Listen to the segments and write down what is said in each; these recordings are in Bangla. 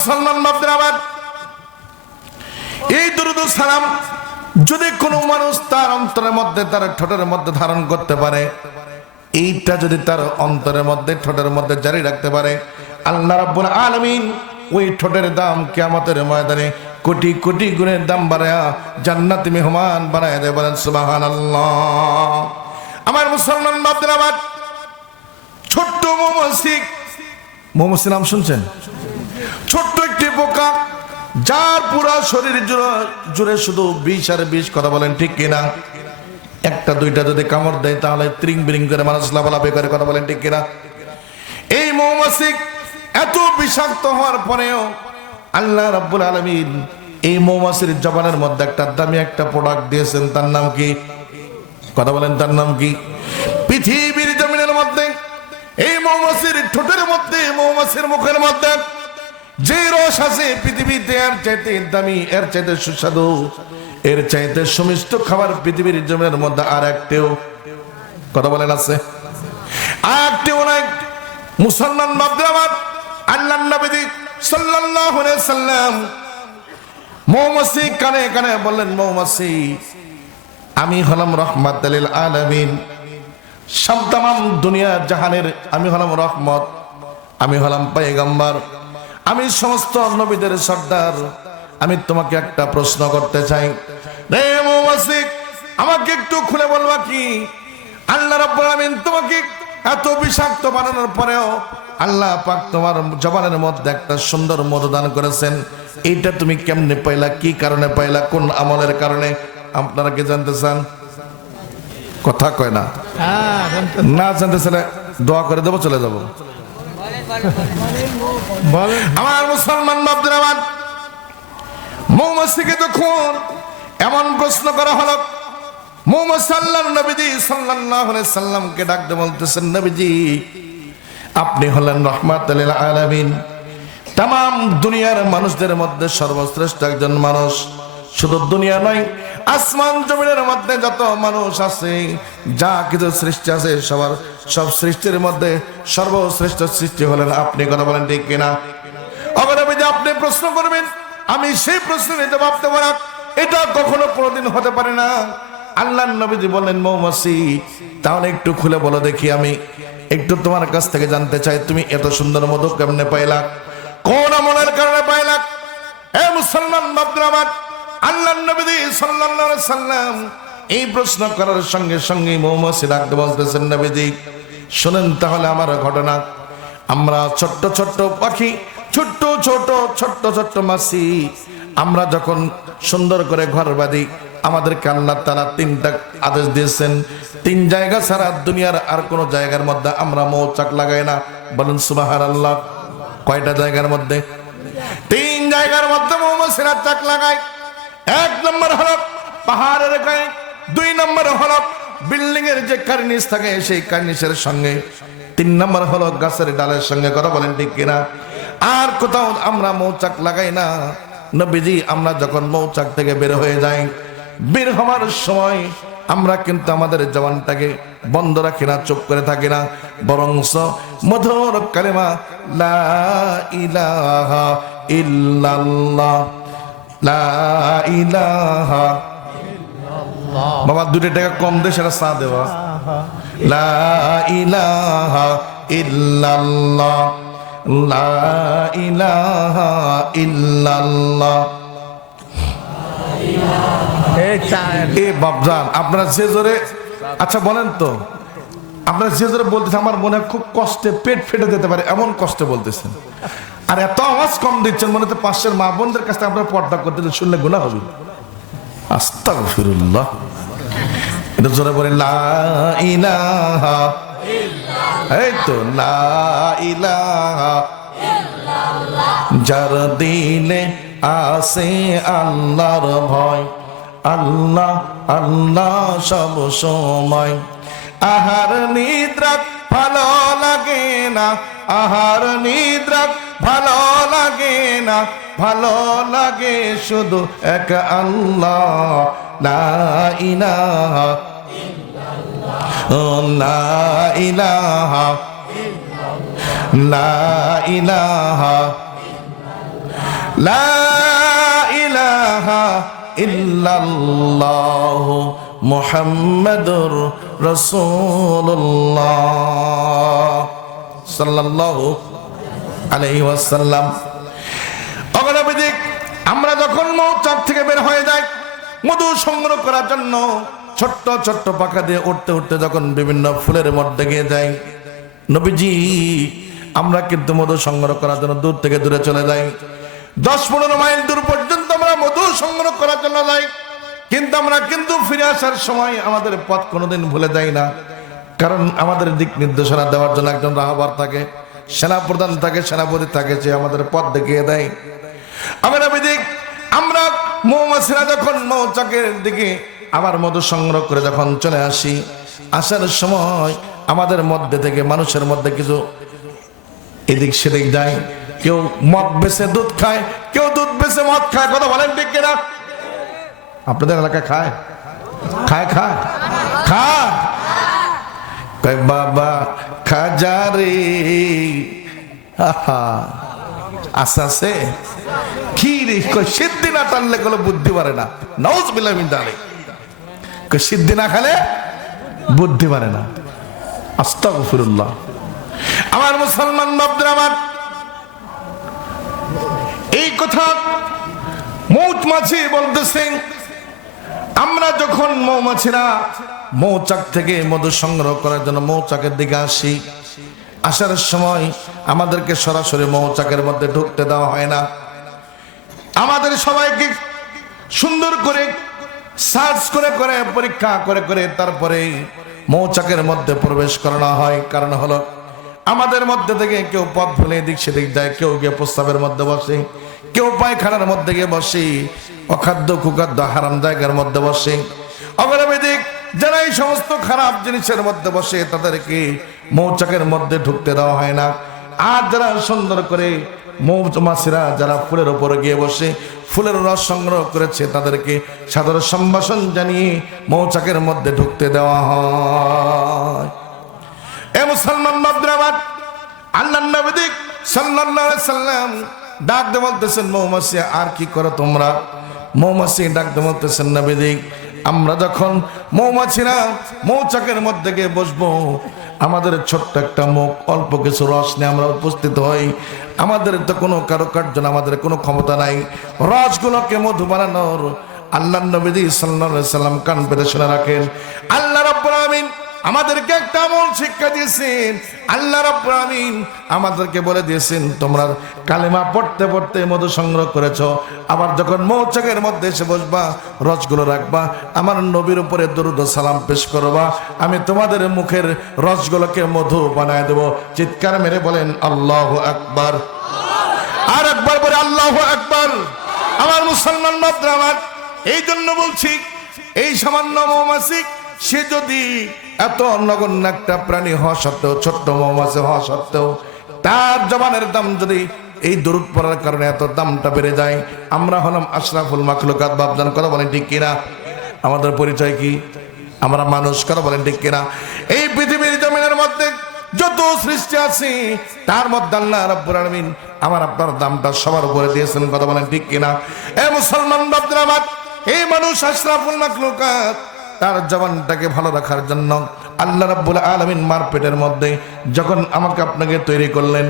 মুসলমান বাপদের আবার এই দুরূদ ও সালাম যদি কোনো মানুষ তার অন্তরের মধ্যে তার ঠোঁটের মধ্যে ধারণ করতে পারে, এইটা যদি তার অন্তরের মধ্যে ঠোঁটের মধ্যে জারি রাখতে পারে, আল্লাহ রাব্বুল আলামিন ওই ঠোঁটের দাম কিয়ামতের ময়দানে কোটি কোটি গুণের দাম বাড়ায়া জান্নাতি মেহমান বানায় দেয়। বলেন সুবহানাল্লাহ। আমার মুসলমান বাপদের আবার ছোট্ট মৌমাছি নাম শুনছেন? ছোট্ট একটি পোকা যার পুরো শরীর জুড়ে শুধু বিষ আর বিষ, কথা বলেন ঠিক কিনা? একটা দুইটা যদি কামড় দেয় তাহলে ত্রিং বিরিং করে মানুষ লাফালাফি করে, কথা বলেন ঠিক কিনা? এই মৌমাছি এত বিষাক্ত হওয়ার পরেও আল্লাহ রাব্বুল আলামিন এই মৌমাছির জবানের মধ্যে একটা দামি একটা প্রোডাক্ট দিয়েছেন। তার নাম কি? কথা বলেন, তার নাম কি? পৃথিবীর জমিনের মধ্যে এই মৌমাছির ঠোঁটের মধ্যে, মৌমাছির মুখের মধ্যে যে রস আছে পৃথিবীতে এর চাইতে দামি, এর চাইতে সুস্বাদু, এর চাইতে সুমিষ্ট খাবার পৃথিবীর জমিনের মধ্যে আর একটিও, কথা বলেন, আছে? আর একটিও নাই। মুসলমান বাপদের আমার আল্লাহর নবী সাল্লাল্লাহু আলাইহি সাল্লাম মৌমাছি কানে কানে বললেন, মৌমাছি আমি হলাম রাহমাতুল লিল আলামিন, তামাম দুনিয়া জাহানের আমি হলাম রহমত, আমি হলাম পয়গম্বর, আমি সমস্ত নবীদের সর্দার। আমি তোমাকে একটা প্রশ্ন করতে চাই, রে মৌমাছি আমাকে একটু খুলে বলবা কি আল্লাহ রাব্বুল আলামিন তোমাকে এত বিষাক্ত বানানোর পরেও আল্লাহ পাক তোমার জবানের মধ্যে একটা সুন্দর মধু দান করেছেন, এইটা তুমি কেমনে পাইলা? কি কারণে পাইলা? কোন আমলের কারণে? আপনারা কি জানতে চান? কথা কয় না। না জানতে চাইলে দোয়া করে দেবো, চলে যাবো। আমার মুসলমান বাপদের আমার মৌমাছিকে যখন এমন প্রশ্ন করা হলো, মৌমাছি আল্লাহর নবী সাল্লাল্লাহু আলাইহি সাল্লামকে ডাকতে বলতেছেন, নবীজি আপনি হলেন রাহমাতুল লিল আলামিন, তামাম দুনিয়ার মানুষদের মধ্যে সর্বশ্রেষ্ঠ একজন মানুষ। শুধু দুনিয়া নয়, আসমান জমিনের মধ্যে যত মানুষ আছে, যা কিছু সৃষ্টি আছে, সব সৃষ্টির মধ্যে সর্বশ্রেষ্ঠ সৃষ্টি হলেন আপনি, কথা বলেন ঠিক কিনা? অগণবিধি আপনি প্রশ্ন করবেন, আমি সেই প্রশ্নের জবাব দেব না, এটা কখনো কোনোদিন হতে পারে না। আল্লাহর নবীজি বললেন, মৌমাছি তাহলে একটু খুলে বলো দেখি, আমি একটু তোমার কাছ থেকে জানতে চাই, তুমি এত সুন্দর মধু কেমনে পাইলা? কোন আমলের কারণে পাইলা? হে মুসলমান বাপরা আমার, আল্লাহর নবী সাল্লাল্লাহু আলাইহি সাল্লাম এই প্রশ্ন করার সঙ্গে সঙ্গে মৌমাছি ডাকতে বলতেছেন, নবীজি শুনেন তাহলে আমার ঘটনা। আমরা ছোট্ট ছোট্ট পাখি, ছোট্ট ছোট্ট মাছি, আমরা যখন সুন্দর করে ঘর বাঁধি, আমাদেরকে আল্লাহ তাআলা তিনটা আদেশ দিয়েছেন, তিন জায়গা ছাড়া দুনিয়ার আর কোনো জায়গার মধ্যে আমরা মৌচাক লাগাই না। বলুন সুবহানাল্লাহ। কয়টা জায়গার মধ্যে? তিন জায়গার মধ্যে মৌমাছিরা চাক লাগায়। এক নম্বর হলো পাহাড়ের গায়ে, দুই নম্বর হলো বিল্ডিং এর যে কার্নিশ থাকে সেই কার্নিশের সঙ্গে, তিন নম্বর হলো গাছের ডালের সঙ্গে, কথা বলেন ঠিক কিনা? আর কোথাও আমরা মৌচাক লাগাই না। নবীজি আমরা যখন মৌচাক থেকে বের হয়ে যাই, বের হওয়ার সময় আমরা কিন্তু আমাদের জবানটাকে বন্ধ রাখি না, চুপ করে থাকি না, বরংস মধুর কালেমা লা ইলাহা ইল্লাল্লাহ, লা ইলাহা ইল্লাল্লাহ। বাবা 2 টাকা কম দে, সেটা চা দেওয়া। লা ইলাহা ইল্লাল্লাহ, লা ইলাহা ইল্লাল্লাহ। বাপজান আপনারা যে জোরে, আচ্ছা বলেন তো, আপনারা যে জোরে বলতেছেন আমার মনে খুব কষ্টে পেট ফেটে যেতে পারে, এমন কষ্টে বলতেছেন, আর এত আওয়াজ কম দিচ্ছেন, মনে হচ্ছে পাশের মা বোনদের কাছে আপনারা পর্দা করতে শুনলে গুনাহ হবে। আস্তাগফিরুল্লাহ। এটা জোরে বলে লা ইলাহা ইল্লাল্লাহ, এই তো লা ইলাহা ইল্লাল্লাহ। যার দিলে আছে আল্লাহর ভয়, আল্লাহ আল্লাহ সব সময়, আহার নিদ্রা ভালো লাগে না, আহার নিদ্রা ভালো লাগে না, ভালো লাগে শুধু এক আল্লাহ, লা ইলাহা ইল্লাল্লাহ, লা ইলাহা ইল্লাল্লাহ, লা ইলাহা লা ইলাহা ইল্লাল্লাহ মুহাম্মাদুর রাসূলুল্লাহ সাল্লাল্লাহু আলাইহি ওয়াসাল্লাম। অগণবিদিক আমরা যখন মৌচাক থেকে বের হয়ে যাই মধু সংগ্রহ করার জন্য, ছোট্ট ছোট্ট পাখা দিয়ে উঠতে উঠতে যখন বিভিন্ন ফুলের মধ্যে গিয়ে যাই, নবীজি আমরা কিন্তু মধু সংগ্রহ করার জন্য দূর থেকে দূরে চলে যাই। 10-15 মাইল দূর পর্যন্ত আমরা মধু সংগ্রহ করার জন্য যাই, কিন্তু আমরা কিন্তু ফিরে আসার সময় আমাদের পথ কোনোদিন ভুলে যাই না। কারণ আমাদের দিক নির্দেশনা দেওয়ার জন্য একজন রাহবার থাকে, সেনাপ্রধান থাকে, সেনাপতি থাকে, যে আমাদের পথ দেখিয়ে দেয়। আমরা মৌমাছিরা যখন মৌচাকের দিকে আবার মধু সংগ্রহ করে যখন চলে আসি, আসার সময় আমাদের মধ্যে থেকে মানুষের মধ্যে কিছু এদিক সেদিক যায়। কেউ মদ বেছে দুধ খায়, কেউ দুধ বেছে মদ খায়। কথা বলেন ঠিক কিনা? আপনাদের এলাকায় খায় খায় খায় খায় কয় বাবা খাজা রে, আস্তে আস্তে কি রে, কই সিদ্ধি না টানলে কোনো বুদ্ধি পারে না। নাউজুবিল্লাহ মিন যালিক। কই সিদ্ধি না খেলে বুদ্ধি পারে না। আস্তাগফিরুল্লাহ। আমার মুসলমান বাপরা, আমার এই কথা মৌমাছি বলতেছেন। আমরা যখন মৌমাছিরা মৌচাক থেকে মধু সংগ্রহ করার জন্য মৌচাকের দিকে আসি, আসার সময় আমাদেরকে সরাসরি মৌচাকের মধ্যে ঢুকতে দেওয়া হয় না। আমাদের সবাইকে সুন্দর করে সার্চ করে করে পরীক্ষা করে করে তারপরে মৌচাকের মধ্যে প্রবেশ করানো হয়। কারণ হলো আমাদের মধ্যে থেকে কেউ পথ ভুলে এদিক সেদিক যায়, কেউ গিয়ে প্রস্রাবের মধ্যে বসে, কেউ পায়খানার মধ্যে গিয়ে বসে, অখাদ্য কুখাদ্য হারাম জায়গার মধ্যে বসে। অগণবিদিক যারা এই সমস্ত খারাপ জিনিসের মধ্যে বসে তাদেরকে মৌচাকের মধ্যে ঢুকতে দেওয়া হয় না। আর যারা সুন্দর করে মৌমাছিরা যারা ফুলের উপরে গিয়ে বসে ফুলের রস সংগ্রহ করেছে তাদেরকে সাদর সম্ভাষণ জানিয়ে মৌচাকের মধ্যে ঢুকতে দেওয়া হয়। এ মুসলমান বান্দারা, আল্লাহর নবী সাল্লাল্লাহু আলাইহি সাল্লাম ডাক দিয়ে বলতেছেন, মৌমাছি আর কি করো তোমরা? মৌমাছি ডাক দিয়ে বলতেছেন, নবী আমরা যখন মৌমাছিরা মৌচাকের মধ্যে গিয়ে বসবো, আমাদের ছোট্ট একটা মুখ, অল্প কিছু রস নিয়ে আমরা উপস্থিত হই। আমাদের তো কোনো কারুকার্য, আমাদের কোনো ক্ষমতা নাই রসগুলোকে মধু বানানোর। আল্লাহর নবী সাল্লাল্লাহু আলাইহি সাল্লাম কান পেতে শুনে রাখেন। আল্লাহ রাব্বুল আমিন আমাদেরকে একটা আমল শিক্ষা দিয়েছেন। আল্লাহ রাব্বুল আমিন আমাদেরকে বলে দিয়েছেন, তোমরা কালেমা পড়তে পড়তে মধু সংগ্রহ করেছো, আবার যখন মৌচাকের মধ্যে এসে বসবা, রসগুলো রাখবা, আমার নবীর উপরে দরুদ ও সালাম পেশ করবা, আমি তোমাদের মুখের রসগুলোকে মধু বানায় দেব। চিৎকার মেরে বলেন আল্লাহু আকবার। আর একবার বলে আল্লাহু আকবার। আমার মুসলমান বান্দারা, আমার এই জন্য বলছি, এই সামান্য মৌমাছি সে যদি এত নগণ্য একটা প্রাণী হওয়া সত্ত্বেও, ছোট্ট মৌমাছি হওয়া সত্ত্বেও, তার জবানের দাম যদি এই দরুদ পড়ার কারণে এত দামটা বেড়ে যায়, আমরা হলাম আশরাফুল মাখলুকাত। বাপজান কথা বলেন ঠিক কিনা? আমাদের পরিচয় কি? আমরা মানুষ। কথা বলেন ঠিক কিনা? এই পৃথিবীর জমিনের মধ্যে যত সৃষ্টি আছে তার মধ্যে আল্লাহ রাব্বুল আলামিন আমার আপনার দামটা সবার উপরে দিয়েছেন। কথা বলেন ঠিক কিনা? এ মুসলমান বাপজান, আমার এই মানুষ আশরাফুল মাখলুকাত, তার জবানটাকে ভালো রাখার জন্য আল্লাহ রাব্বুল আলামিন মার পেটের মধ্যে যখন আমাকে আপনাকে তৈরি করলেন,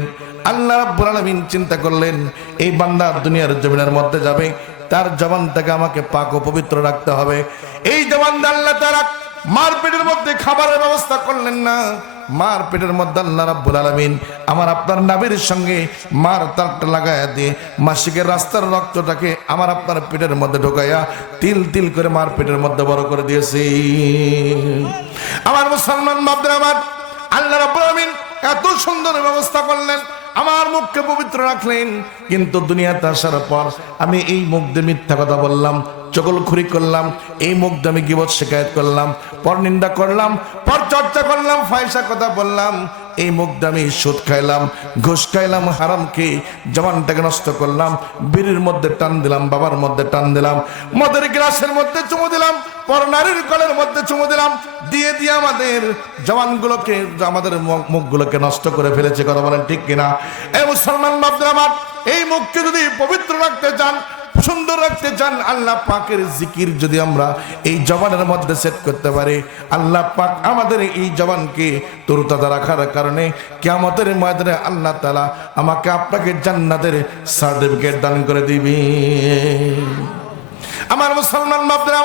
আল্লাহ রাব্বুল আলামিন চিন্তা করলেন এই বান্দা দুনিয়ার জমিনের মধ্যে যাবে, তার জবানটাকে আমাকে পাক ও পবিত্র রাখতে হবে। এই জবান আল্লাহ তাআলা মার পেটের মধ্যে খাবারের ব্যবস্থা করলেন না। মার পেটের মধ্যে আল্লাহ রাব্বুল আলামিন আমার আপনার নাভির সঙ্গে মার তারটা লাগায়া দিয়ে মাসিকের রাস্তার রক্তটাকে আমার আপনার পেটের মধ্যে ঢোকাইয়া তিল তিল করে মার পেটের মধ্যে বড় করে দিয়েছি। আমার মুসলমান বান্দারা, আমার আল্লাহ রাব্বুল আলামিন এত সুন্দর ব্যবস্থা করলেন, আমার মুখকে পবিত্র রাখলেন। কিন্তু দুনিয়াতে আসার পর আমি এই মুখ দিয়ে মিথ্যা কথা বললাম, চগলখুরি করলাম, এই মুখ দিয়ে আমি গীবত শিকায়ত করলাম, পরনিন্দা করলাম, পরচর্চা করলাম, ফাহিশা কথা বললাম, এই মুখ দিয়ে আমি সুদ খাইলাম, ঘুষ খাইলাম, হারাম খেয়ে জবানটাকে নষ্ট করলাম, বিড়ির মধ্যে টান দিলাম, বাবার মধ্যে টান দিলাম, মদের গ্লাসের মধ্যে চুমু দিলাম, পর নারীর কলের মধ্যে চুমু দিলাম, দিয়ে দিয়ে আমাদের জবানগুলোকে, আমাদের মুখগুলোকে নষ্ট করে ফেলেছে। কথা বলেন ঠিক কিনা? এ মুসলমান বাপরা, আমার এই মুখকে যদি পবিত্র রাখতে চান, সুন্দর রাখতে চান, আল্লাহ পাকের জিকির যদি আমরা এই জবানের মধ্যে সেট করতে পারি, আল্লাহ পাক আমাদের এই জবানকে তরুতাজা রাখার কারণে কিয়ামতের ময়দানে আল্লাহ তাআলা আমাকে আপনাকে জান্নাতের সার্টিফিকেট দান করে দিবেন। আমার মুসলমান বাপরা,